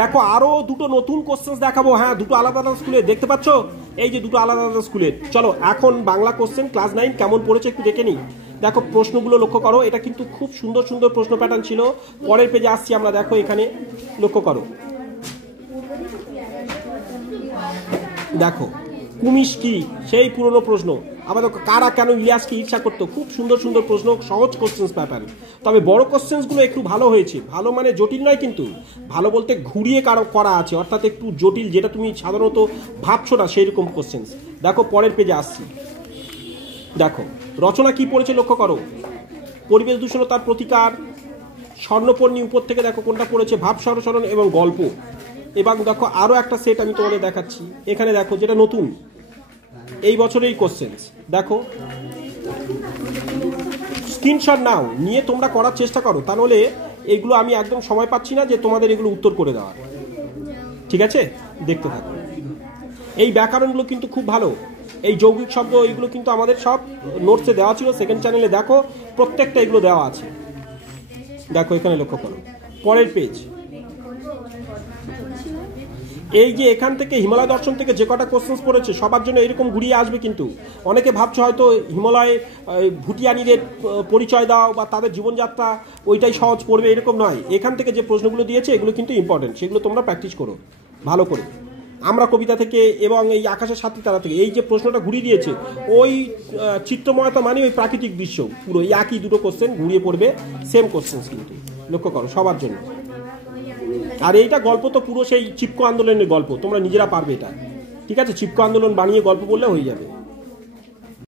দেখো আরো দুটো নতুন কোশ্চেন দেখাবো। হ্যাঁ, দুটো আলাদা আলাদা স্কুলের, দেখতে পাচ্ছ এই যে দুটো আলাদা আলাদা স্কুলের। চলো এখন বাংলা কোশ্চেন ক্লাস 9 কেমন পড়েছে একটু দেখে নিই। দেখো প্রশ্নগুলো লক্ষ্য করো, এটা কিন্তু খুব সুন্দর সুন্দর প্রশ্ন প্যাটার্ন ছিল। পরের পেজে আসছি আমরা, দেখো এখানে লক্ষ্য করো, দেখো কুমিশ কি, সেই পুরনো প্রশ্ন। আবার দেখো কারা কেন ইলিয়াসকে ঈর্ষা করতো, খুব সুন্দর সুন্দর প্রশ্ন, সহজ কোশ্চেন প্যাটার্ন। তবে বড় কোশ্চেন্সগুলো একটু ভালো হয়েছে, ভালো মানে জটিল নয় কিন্তু, ভালো বলতে ঘুরিয়ে করা আছে, অর্থাৎ একটু জটিল, যেটা তুমি সাধারণত ভাবছো না সেই রকম কোশ্চেন্স। দেখো পরের পেজে আসছি, দেখো রচনা কি পড়েছে লক্ষ্য করো, পরিবেশ দূষণ তার প্রতিকার, স্বর্ণপর্ণী উপর থেকে দেখো কোনটা পড়েছে, ভাব সরসরণ এবং গল্প। এবং দেখো আরো একটা সেট আমি তোমাদের দেখাচ্ছি, এখানে দেখো যেটা নতুন এই বছরের কোশ্চেন্স। দেখো স্ক্রিনশট নাও, নিয়ে তোমরা করার চেষ্টা করো, তাহলে এগুলো আমি একদম সময় পাচ্ছি না যে তোমাদের এগুলো উত্তর করে দেওয়ার। ঠিক আছে, দেখতে থাকো। এই ব্যাকরণগুলো কিন্তু খুব ভালো, এই যৌগিক শব্দ এইগুলো কিন্তু আমাদের সব নোটসে দেওয়া ছিল, সেকেন্ড চ্যানেলে দেখো প্রত্যেকটা এগুলো দেওয়া আছে। দেখো এখানে লক্ষ্য করো পরের পেজ, এই যে এখান থেকে হিমালয় দর্শন থেকে যে কটা কোশ্চেন্স পড়েছে সবার জন্য এরকম ঘুরিয়ে আসবে। কিন্তু অনেকে ভাবছো হয়তো হিমালয় ভুটিয়ানিদের পরিচয় দাও বা তাদের জীবনযাত্রা ওইটাই সহজ পড়বে, এরকম নয়। এখান থেকে যে প্রশ্নগুলো দিয়েছে এগুলো কিন্তু ইম্পর্টেন্ট, সেগুলো তোমরা প্র্যাকটিস করো ভালো করে। আমরা কবিতা থেকে এবং এই আকাশের সাথী তারা থেকে এই যে প্রশ্নটা ঘুরিয়ে দিয়েছে, ওই চিত্রময়তা মানে ওই প্রাকৃতিক দৃশ্য, পুরো এই একই দুটো কোশ্চেন ঘুরিয়ে পড়বে, সেম কোশ্চেন্স কিন্তু লক্ষ্য করো সবার জন্য। আর এইটা গল্প তো পুরো সেই চিপকো আন্দোলনের গল্প, তোমরা নিজেরা পারবে এটা। ঠিক আছে, চিপকো আন্দোলন বানিয়ে গল্প বললে হয়ে যাবে।